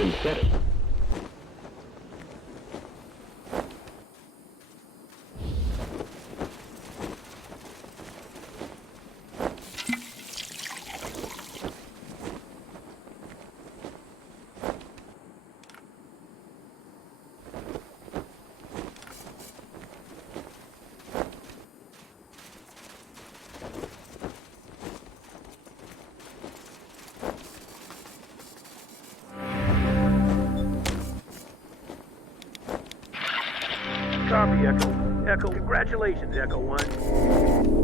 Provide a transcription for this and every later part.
synthetic. Copy, Echo. Echo, congratulations, Echo 1.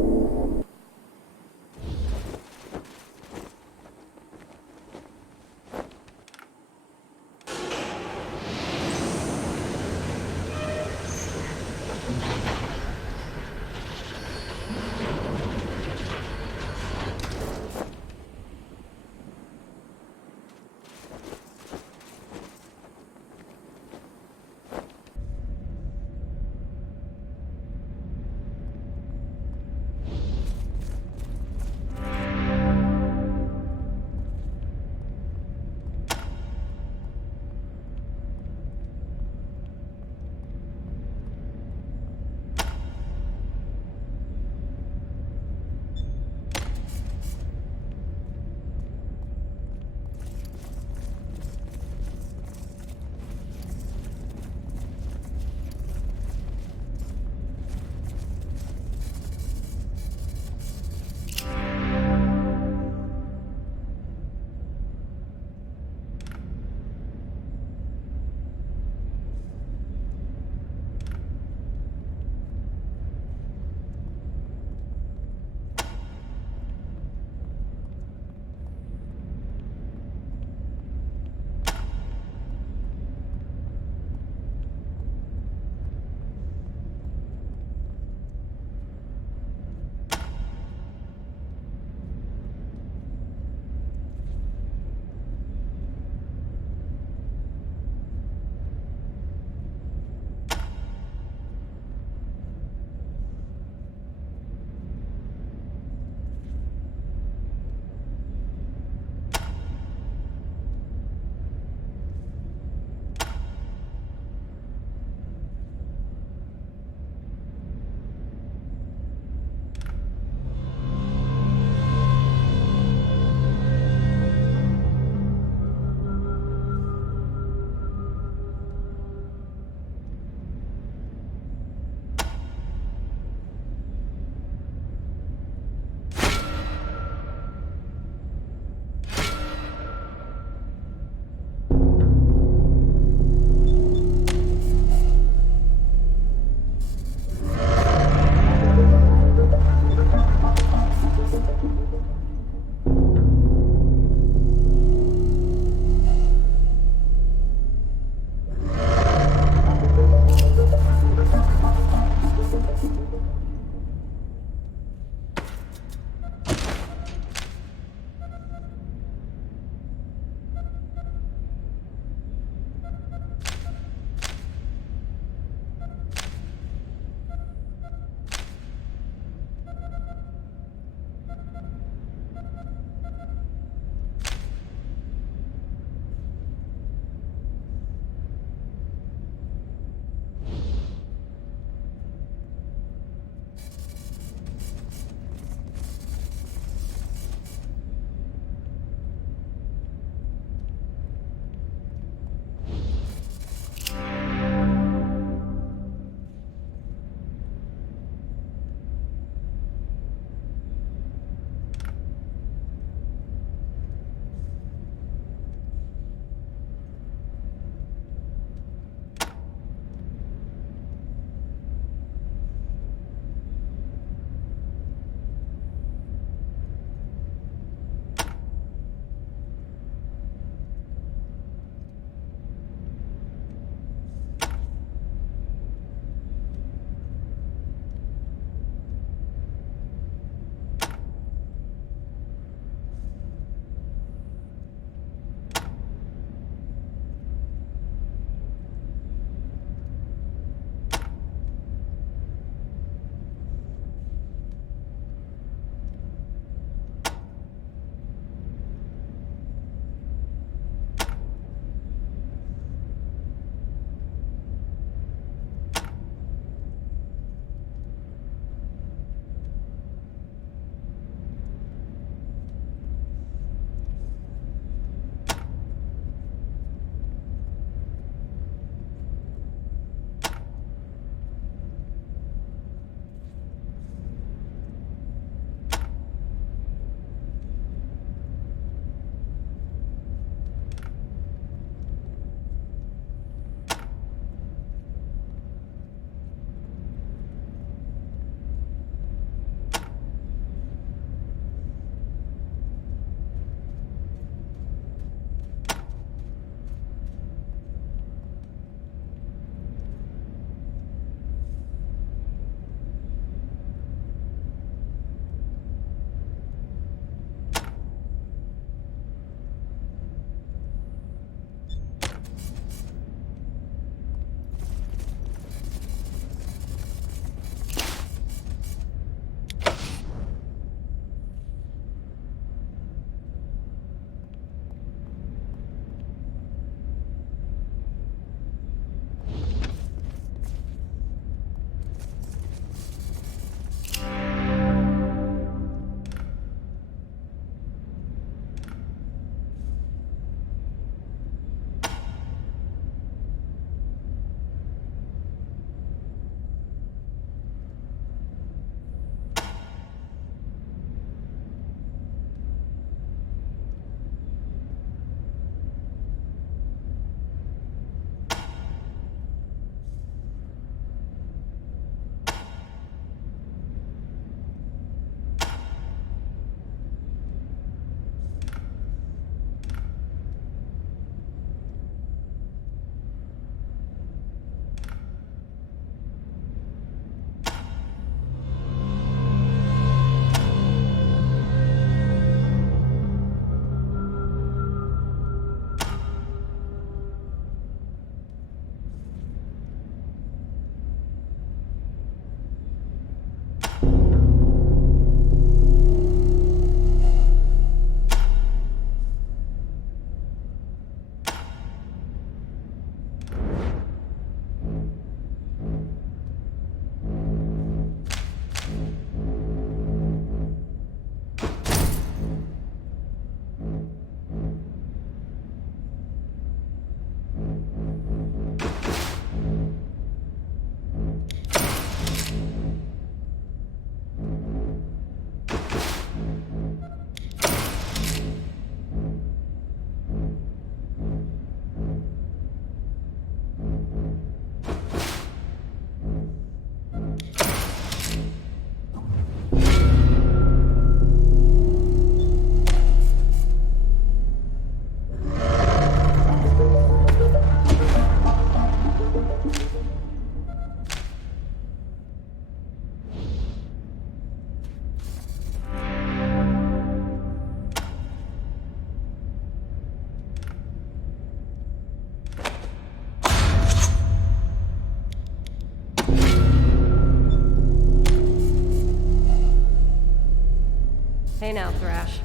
Hey now, Thrash.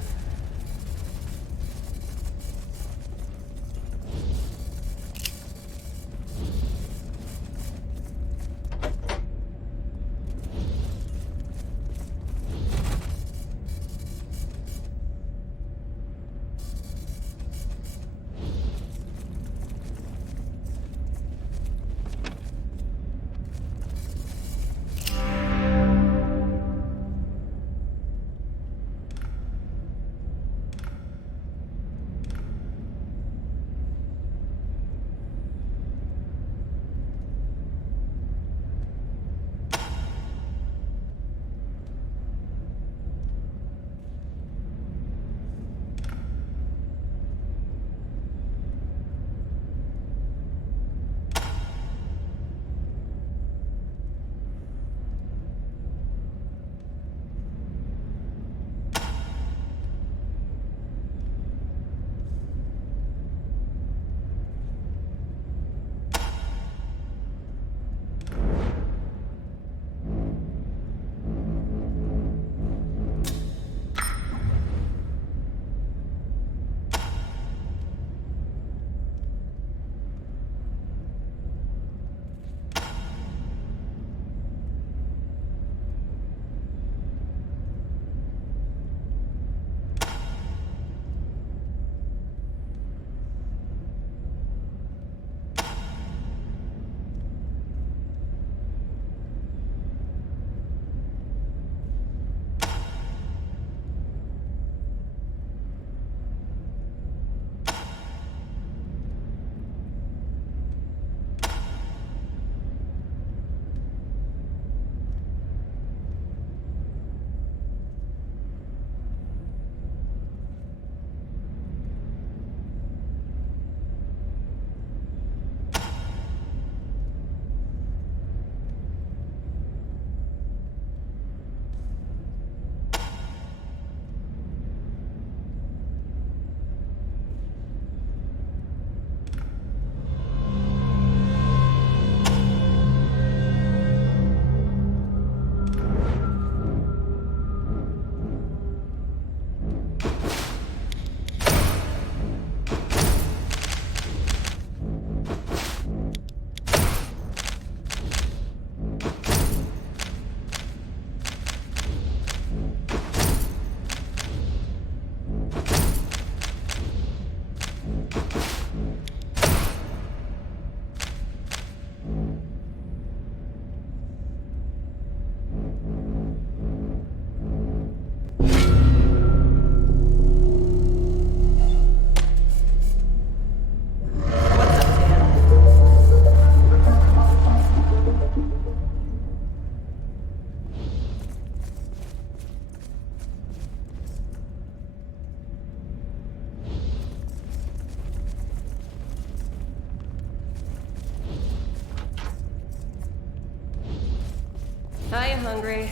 Are you hungry?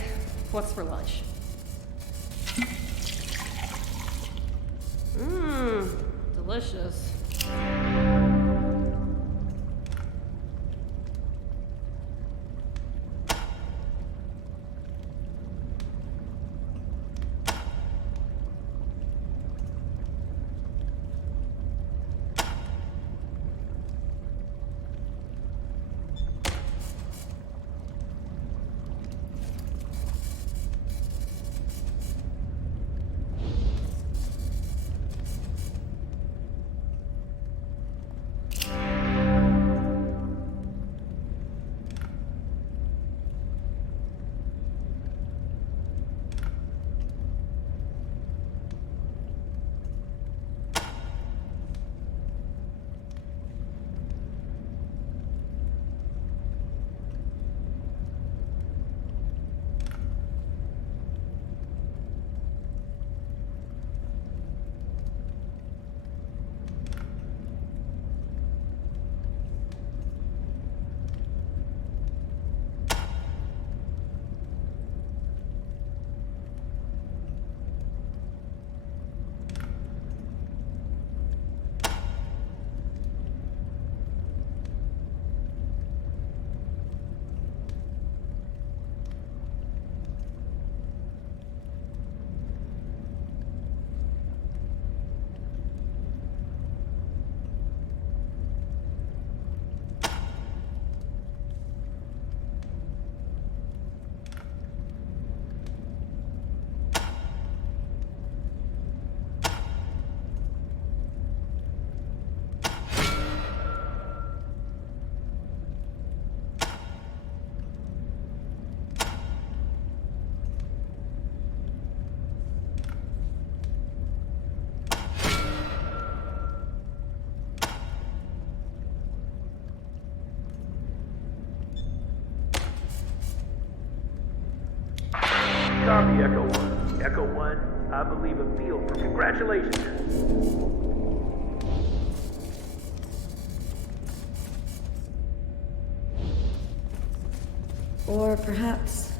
What's for lunch? Mmm, delicious. I believe, a field for congratulations. Or perhaps...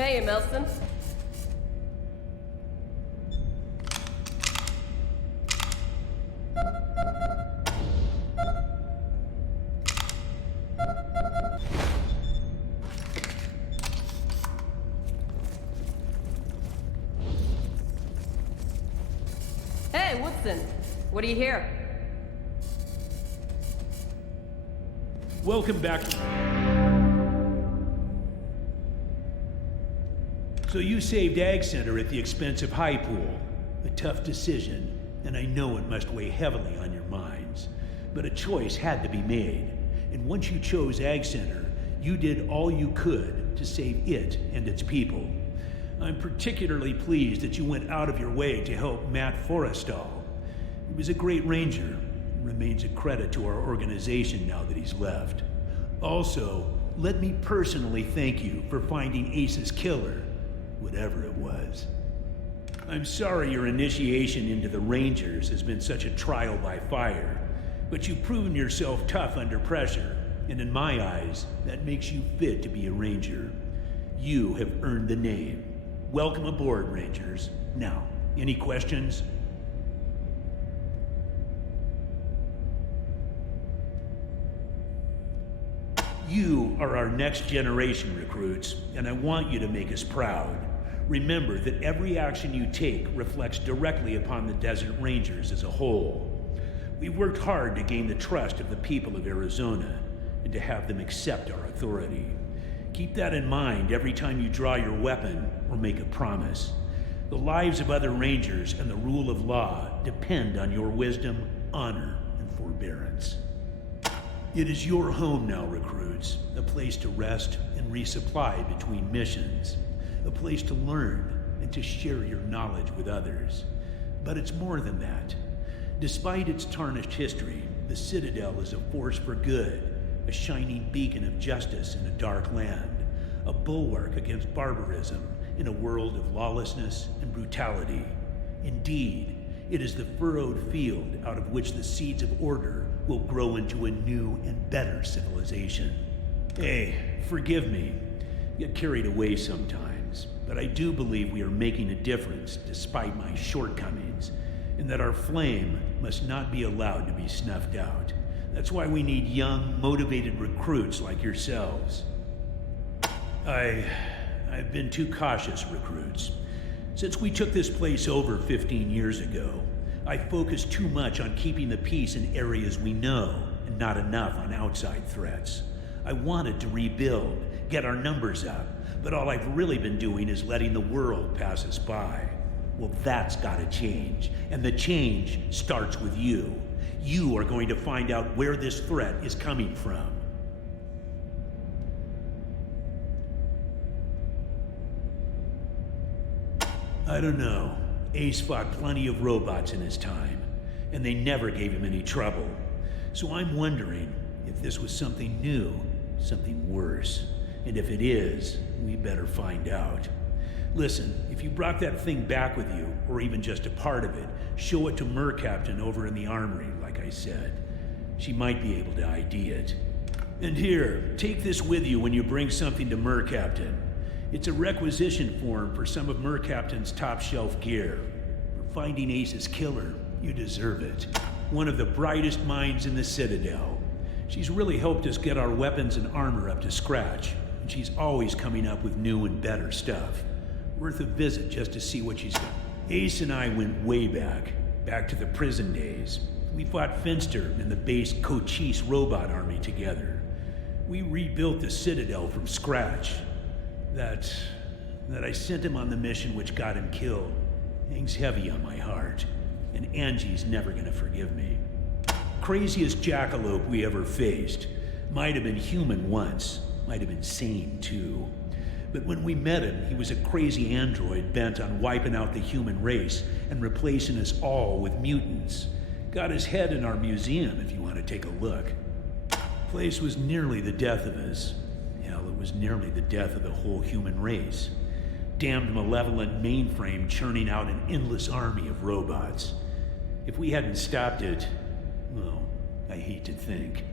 Hey, Melson. Hey, Woodson. What do you hear? Welcome back. So you saved Ag Center at the expense of High Pool. A tough decision, and I know it must weigh heavily on your minds. But a choice had to be made. And once you chose Ag Center, you did all you could to save it and its people. I'm particularly pleased that you went out of your way to help Matt Forrestal. He was a great ranger, and remains a credit to our organization now that he's left. Also, let me personally thank you for finding Ace's killer, whatever it was. I'm sorry your initiation into the Rangers has been such a trial by fire, but you've proven yourself tough under pressure, and in my eyes, that makes you fit to be a Ranger. You have earned the name. Welcome aboard, Rangers. Now, any questions? You are our next generation recruits, and I want you to make us proud. Remember that every action you take reflects directly upon the Desert Rangers as a whole. We've worked hard to gain the trust of the people of Arizona, and to have them accept our authority. Keep that in mind every time you draw your weapon or make a promise. The lives of other Rangers and the rule of law depend on your wisdom, honor, and forbearance. It is your home now, recruits, a place to rest and resupply between missions, a place to learn and to share your knowledge with others. But it's more than that. Despite its tarnished history, the Citadel is a force for good, a shining beacon of justice in a dark land, a bulwark against barbarism in a world of lawlessness and brutality. Indeed, it is the furrowed field out of which the seeds of order will grow into a new and better civilization. Hey, forgive me. Get carried away sometimes, but I do believe we are making a difference despite my shortcomings, and that our flame must not be allowed to be snuffed out. That's why we need young, motivated recruits like yourselves. I've been too cautious, recruits. Since we took this place over 15 years ago, I focused too much on keeping the peace in areas we know, and not enough on outside threats. I wanted to rebuild, get our numbers up, but all I've really been doing is letting the world pass us by. Well, that's gotta change, and the change starts with you. You are going to find out where this threat is coming from. I don't know. Ace fought plenty of robots in his time, and they never gave him any trouble. So I'm wondering if this was something new, something worse. And if it is, we better find out. Listen, if you brought that thing back with you, or even just a part of it, show it to Mercaptain over in the armory, like I said. She might be able to ID it. And here, take this with you when you bring something to Mercaptain. It's a requisition form for some of Mercaptain's top-shelf gear. For finding Ace's killer, you deserve it. One of the brightest minds in the Citadel. She's really helped us get our weapons and armor up to scratch, and she's always coming up with new and better stuff. Worth a visit just to see what she's got. Ace and I went way back to the prison days. We fought Finster and the base Cochise robot army together. We rebuilt the Citadel from scratch. That I sent him on the mission which got him killed hangs heavy on my heart, and Angie's never gonna forgive me. Craziest jackalope we ever faced. Might have been human once, might have been sane too. But when we met him, he was a crazy android bent on wiping out the human race and replacing us all with mutants. Got his head in our museum if you want to take a look. Place was nearly the death of us. Hell, it was nearly the death of the whole human race. Damned malevolent mainframe churning out an endless army of robots. If we hadn't stopped it, well, I hate to think.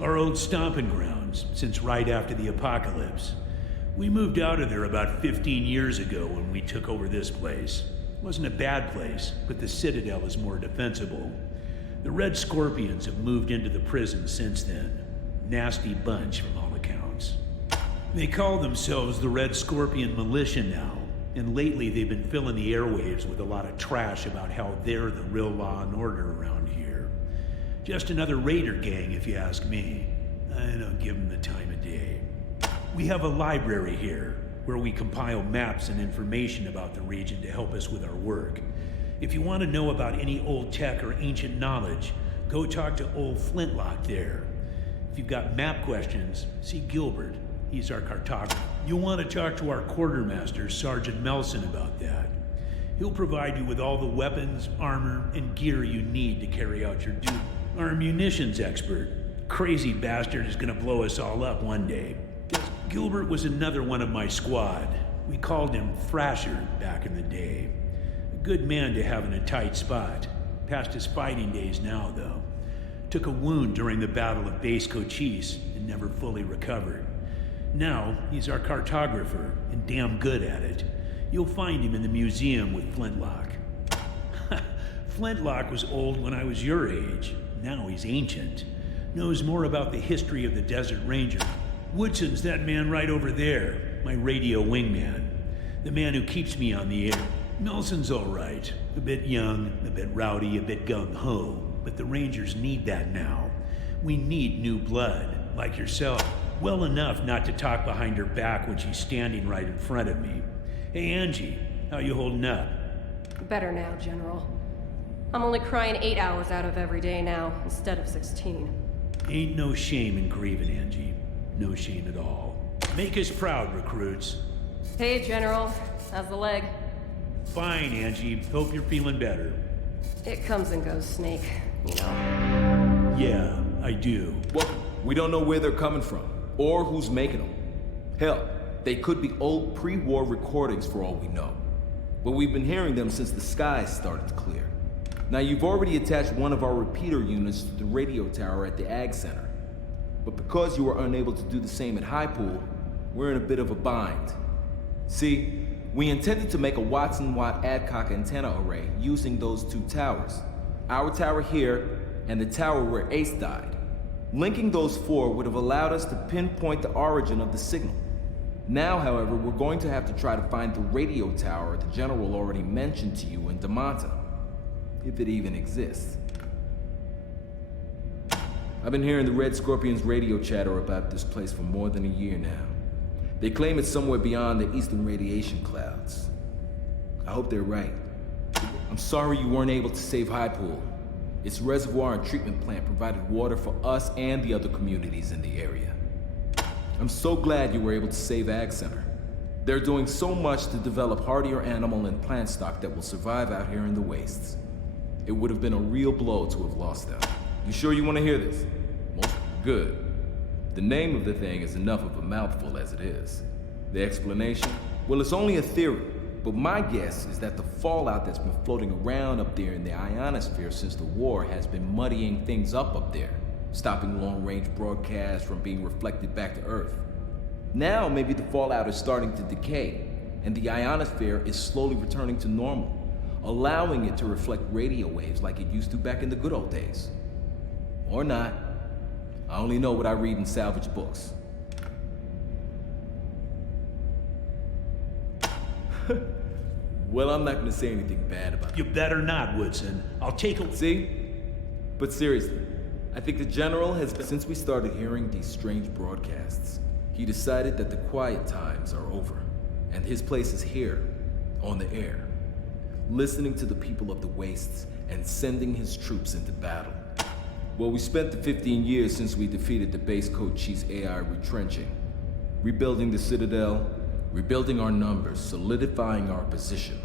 Our old stomping grounds, since right after the apocalypse. We moved out of there about 15 years ago when we took over this place. It wasn't a bad place, but the Citadel is more defensible. The Red Scorpions have moved into the prison since then. Nasty bunch from all accounts. They call themselves the Red Scorpion Militia now, and lately they've been filling the airwaves with a lot of trash about how they're the real law and order around here. Just another raider gang, if you ask me. I don't give them the time of day. We have a library here, where we compile maps and information about the region to help us with our work. If you want to know about any old tech or ancient knowledge, go talk to old Flintlock there. If you've got map questions, see Gilbert. He's our cartographer. You'll want to talk to our quartermaster, Sergeant Melson, about that. He'll provide you with all the weapons, armor, and gear you need to carry out your duty. Our munitions expert. Crazy bastard is gonna blow us all up one day. Gilbert was another one of my squad. We called him Thrasher back in the day. A good man to have in a tight spot. Past his fighting days now, though. Took a wound during the Battle of Base Cochise and never fully recovered. Now, he's our cartographer, and damn good at it. You'll find him in the museum with Flintlock. Flintlock was old when I was your age. Now he's ancient. Knows more about the history of the Desert Ranger. Woodson's that man right over there, my radio wingman. The man who keeps me on the air. Nelson's all right. A bit young, a bit rowdy, a bit gung-ho. But the Rangers need that now. We need new blood, like yourself. Well enough not to talk behind her back when she's standing right in front of me. Hey, Angie, how you holding up? Better now, General. I'm only crying 8 hours out of every day now, instead of 16. Ain't no shame in grieving, Angie. No shame at all. Make us proud, recruits. Hey, General. How's the leg? Fine, Angie. Hope you're feeling better. It comes and goes, Snake. You know. Yeah, I do. Well, we don't know where they're coming from, or who's making them. Hell, they could be old pre-war recordings for all we know. But we've been hearing them since the skies started to clear. Now, you've already attached one of our repeater units to the radio tower at the Ag Center. But because you were unable to do the same at High Pool, we're in a bit of a bind. See, we intended to make a Watson-Watt Adcock antenna array using those two towers. Our tower here, and the tower where Ace died. Linking those four would have allowed us to pinpoint the origin of the signal. Now, however, we're going to have to try to find the radio tower the General already mentioned to you in Damanta. If it even exists. I've been hearing the Red Scorpions radio chatter about this place for more than a year now. They claim it's somewhere beyond the eastern radiation clouds. I hope they're right. I'm sorry you weren't able to save High Pool. Its reservoir and treatment plant provided water for us and the other communities in the area. I'm so glad you were able to save Ag Center. They're doing so much to develop hardier animal and plant stock that will survive out here in the wastes. It would have been a real blow to have lost them. You sure you want to hear this? Most good. The name of the thing is enough of a mouthful as it is. The explanation? Well, it's only a theory, but my guess is that the fallout that's been floating around up there in the ionosphere since the war has been muddying things up there, stopping long-range broadcasts from being reflected back to Earth. Now maybe the fallout is starting to decay, and the ionosphere is slowly returning to normal, allowing it to reflect radio waves like it used to back in the good old days. Or not. I only know what I read in salvage books. Well, I'm not gonna say anything bad about it. You better not, Woodson. I'll take a... See? But seriously, I think the General has been... Since we started hearing these strange broadcasts, he decided that the quiet times are over, and his place is here, on the air, listening to the people of the wastes and sending his troops into battle. Well, we spent the 15 years since we defeated the base Cochise AI retrenching, rebuilding the Citadel, rebuilding our numbers, solidifying our position.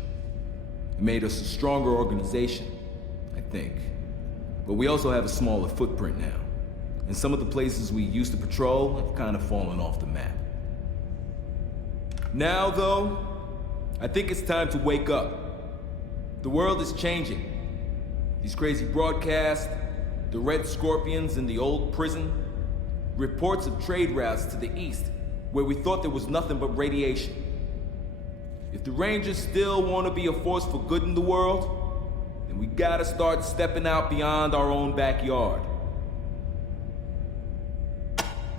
It made us a stronger organization, I think. But we also have a smaller footprint now, and some of the places we used to patrol have kind of fallen off the map. Now, though, I think it's time to wake up. The world is changing. These crazy broadcasts, the Red Scorpions in the old prison, reports of trade routes to the east. where we thought there was nothing but radiation. If the Rangers still want to be a force for good in the world, then we gotta start stepping out beyond our own backyard.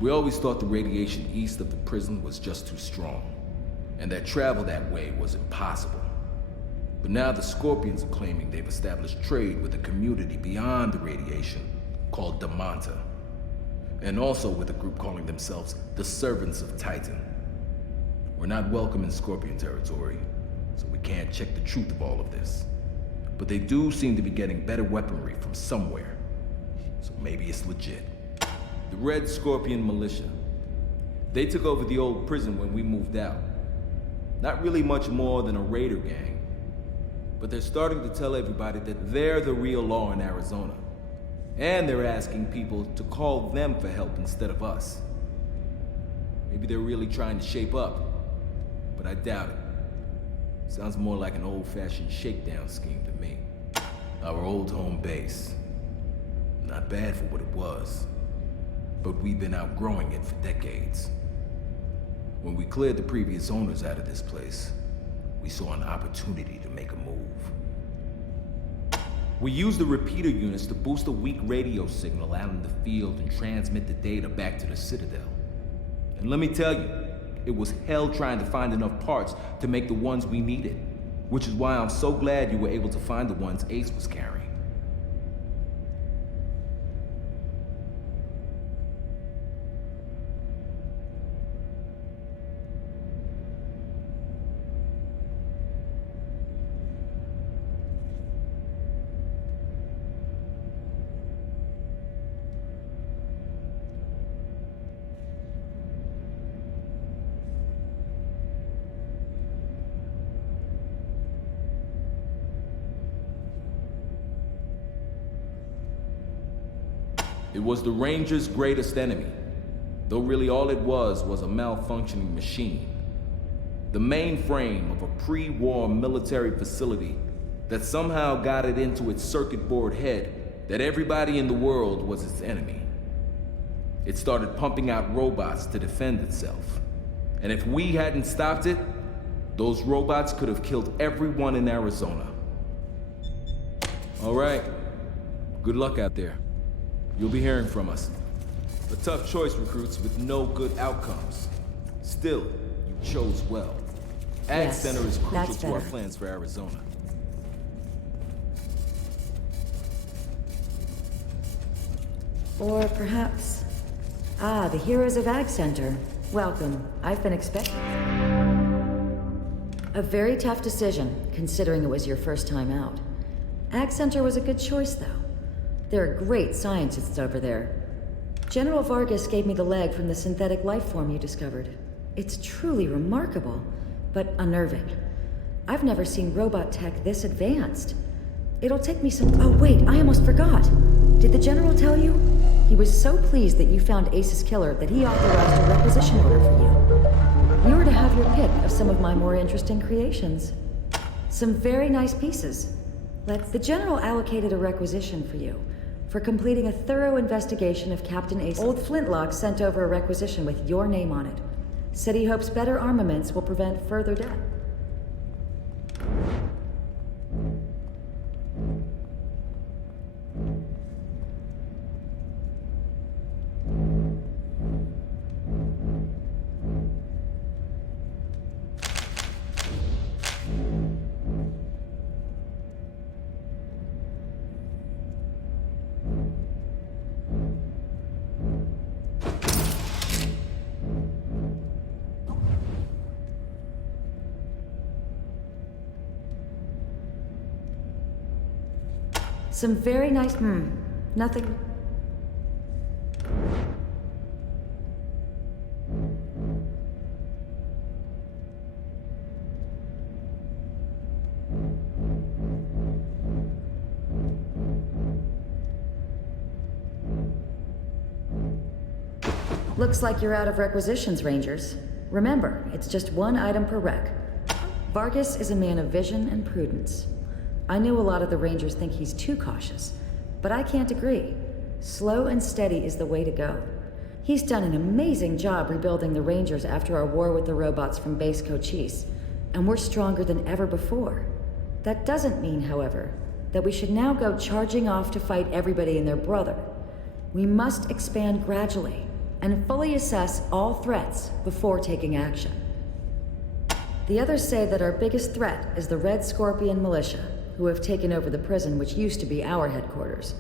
We always thought the radiation east of the prison was just too strong, and that travel that way was impossible. But now the Scorpions are claiming they've established trade with a community beyond the radiation called Damanta, and also with a group calling themselves the Servants of Titan. We're not welcome in Scorpion territory, so we can't check the truth of all of this. But they do seem to be getting better weaponry from somewhere, so maybe it's legit. The Red Scorpion Militia. They took over the old prison when we moved out. Not really much more than a raider gang, but they're starting to tell everybody that they're the real law in Arizona. And they're asking people to call them for help instead of us. Maybe they're really trying to shape up, but I doubt it. Sounds more like an old-fashioned shakedown scheme to me. Our old home base. Not bad for what it was, but we've been outgrowing it for decades. When we cleared the previous owners out of this place, we saw an opportunity to make a move. We used the repeater units to boost a weak radio signal out in the field and transmit the data back to the Citadel. And let me tell you, it was hell trying to find enough parts to make the ones we needed, which is why I'm so glad you were able to find the ones Ace was carrying. It was the Rangers' greatest enemy, though really all it was a malfunctioning machine. The mainframe of a pre-war military facility that somehow got it into its circuit board head that everybody in the world was its enemy. It started pumping out robots to defend itself. And if we hadn't stopped it, those robots could have killed everyone in Arizona. All right, good luck out there. You'll be hearing from us. A tough choice, recruits, with no good outcomes. Still, you chose well. Ag Yes, Center is crucial that's to our better. plans for Arizona. Or perhaps... Ah, the heroes of Ag Center. Welcome. I've been expecting. A very tough decision, considering it was your first time out. Ag Center was a good choice, though. There are great scientists over there. General Vargas gave me the leg from the synthetic life form you discovered. It's truly remarkable, but unnerving. I've never seen robot tech this advanced. It'll take me some... Oh, wait, I almost forgot. Did the General tell you? He was so pleased that you found Ace's killer that he authorized a requisition order for you. You were to have your pick of some of my more interesting creations. Some very nice pieces. The General allocated a requisition for you, for completing a thorough investigation of Captain Ace. Old Flintlock sent over a requisition with your name on it. Said he hopes better armaments will prevent further death. Some very nice... Nothing... Looks like you're out of requisitions, Rangers. Remember, it's just one item per rec. Vargas is a man of vision and prudence. I know a lot of the Rangers think he's too cautious, but I can't agree. Slow and steady is the way to go. He's done an amazing job rebuilding the Rangers after our war with the robots from Base Cochise, and we're stronger than ever before. That doesn't mean, however, that we should now go charging off to fight everybody and their brother. We must expand gradually and fully assess all threats before taking action. The others say that our biggest threat is the Red Scorpion militia, who have taken over the prison which used to be our headquarters.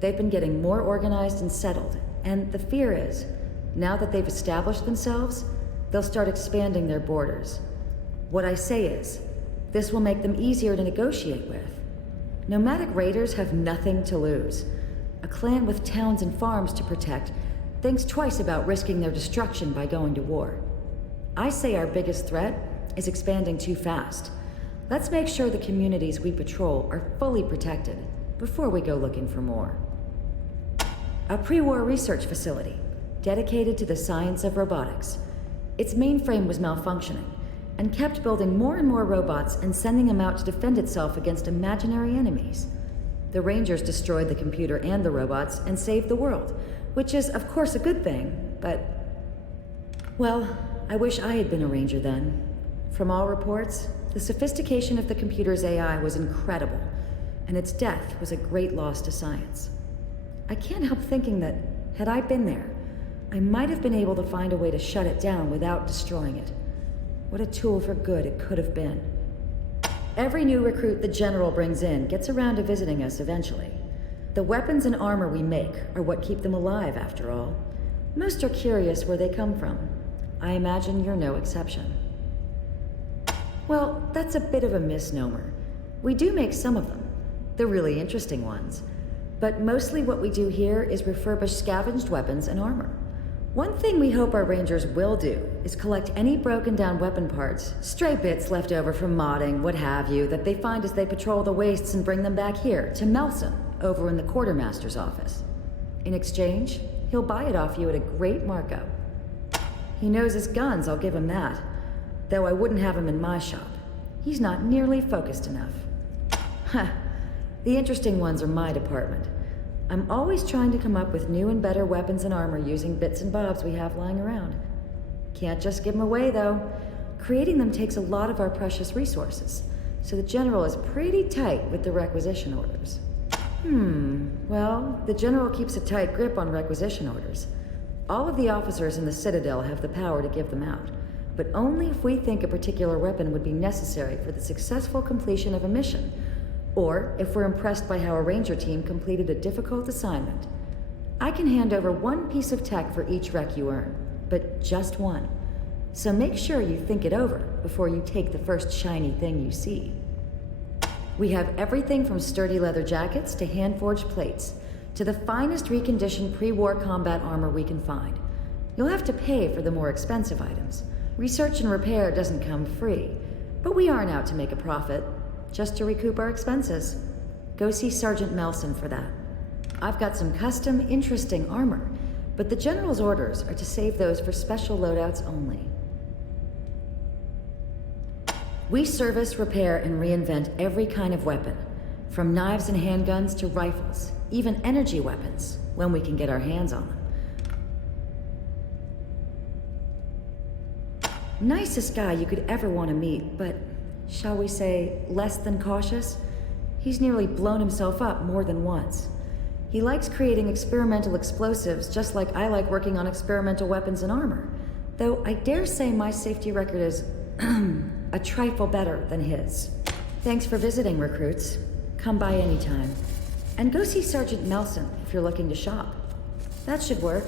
They've been getting more organized and settled, and the fear is, now that they've established themselves, they'll start expanding their borders. What I say is, this will make them easier to negotiate with. Nomadic raiders have nothing to lose. A clan with towns and farms to protect thinks twice about risking their destruction by going to war. I say our biggest threat is expanding too fast. Let's make sure the communities we patrol are fully protected before we go looking for more. A pre-war research facility dedicated to the science of robotics. Its mainframe was malfunctioning and kept building more and more robots and sending them out to defend itself against imaginary enemies. The Rangers destroyed the computer and the robots and saved the world, which is of course a good thing, but... well, I wish I had been a Ranger then. From all reports, the sophistication of the computer's AI was incredible, and its death was a great loss to science. I can't help thinking that, had I been there, I might have been able to find a way to shut it down without destroying it. What a tool for good it could have been. Every new recruit the General brings in gets around to visiting us eventually. The weapons and armor we make are what keep them alive, after all. Most are curious where they come from. I imagine you're no exception. Well, that's a bit of a misnomer. We do make some of them, the really interesting ones. But mostly what we do here is refurbish scavenged weapons and armor. One thing we hope our Rangers will do is collect any broken down weapon parts, stray bits left over from modding, what have you, that they find as they patrol the wastes and bring them back here, to Melson, over in the Quartermaster's office. In exchange, he'll buy it off you at a great markup. He knows his guns, I'll give him that. Though I wouldn't have him in my shop. He's not nearly focused enough. Huh. The interesting ones are my department. I'm always trying to come up with new and better weapons and armor using bits and bobs we have lying around. Can't just give them away, though. Creating them takes a lot of our precious resources, so the General is pretty tight with the requisition orders. Well, the General keeps a tight grip on requisition orders. All of the officers in the Citadel have the power to give them out, but only if we think a particular weapon would be necessary for the successful completion of a mission, or if we're impressed by how a Ranger team completed a difficult assignment. I can hand over one piece of tech for each rec you earn, but just one. So make sure you think it over before you take the first shiny thing you see. We have everything from sturdy leather jackets to hand-forged plates, to the finest reconditioned pre-war combat armor we can find. You'll have to pay for the more expensive items. Research and repair doesn't come free, but we aren't out to make a profit, just to recoup our expenses. Go see Sergeant Melson for that. I've got some custom, interesting armor, but the General's orders are to save those for special loadouts only. We service, repair, and reinvent every kind of weapon, from knives and handguns to rifles, even energy weapons, when we can get our hands on them. Nicest guy you could ever want to meet, but, shall we say, less than cautious? He's nearly blown himself up more than once. He likes creating experimental explosives just like I like working on experimental weapons and armor, though I dare say my safety record is a trifle better than his. Thanks for visiting, recruits. Come by anytime. And go see Sergeant Melson if you're looking to shop. That should work.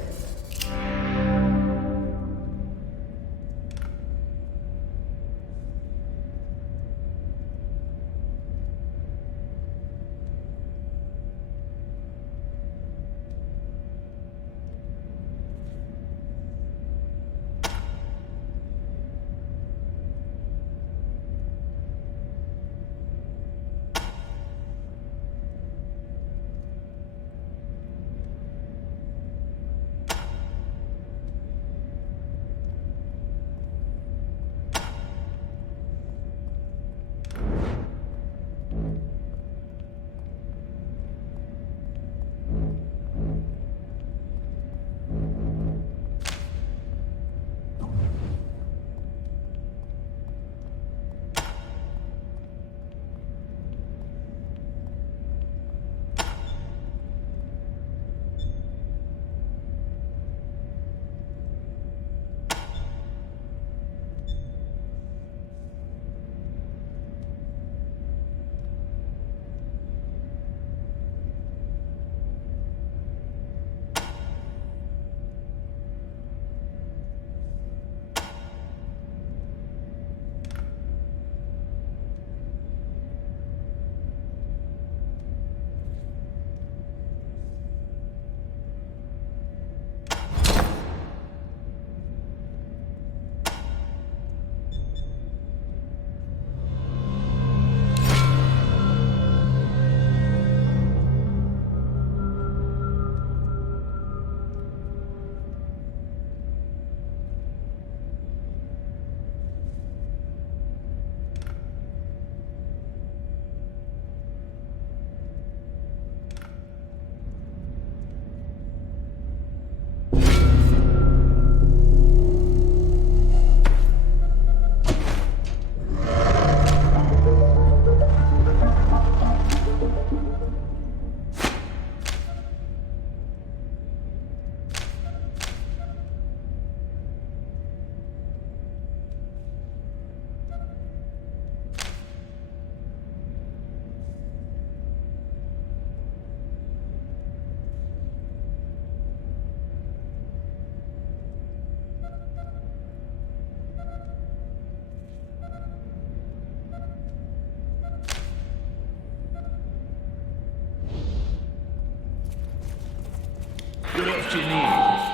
what you need.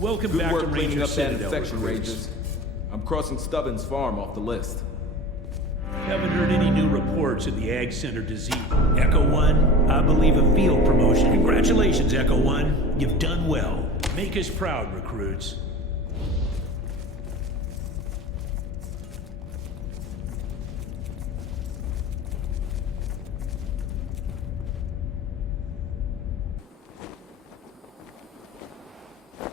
Welcome Good back work to cleaning Ranger up that Citadel, infection, recruits. Rangers. I'm crossing Stubbins Farm off the list. Haven't heard any new reports at the Ag Center to Z. Echo 1, I believe a field promotion. Congratulations, Echo 1. You've done well. Make us proud, recruits.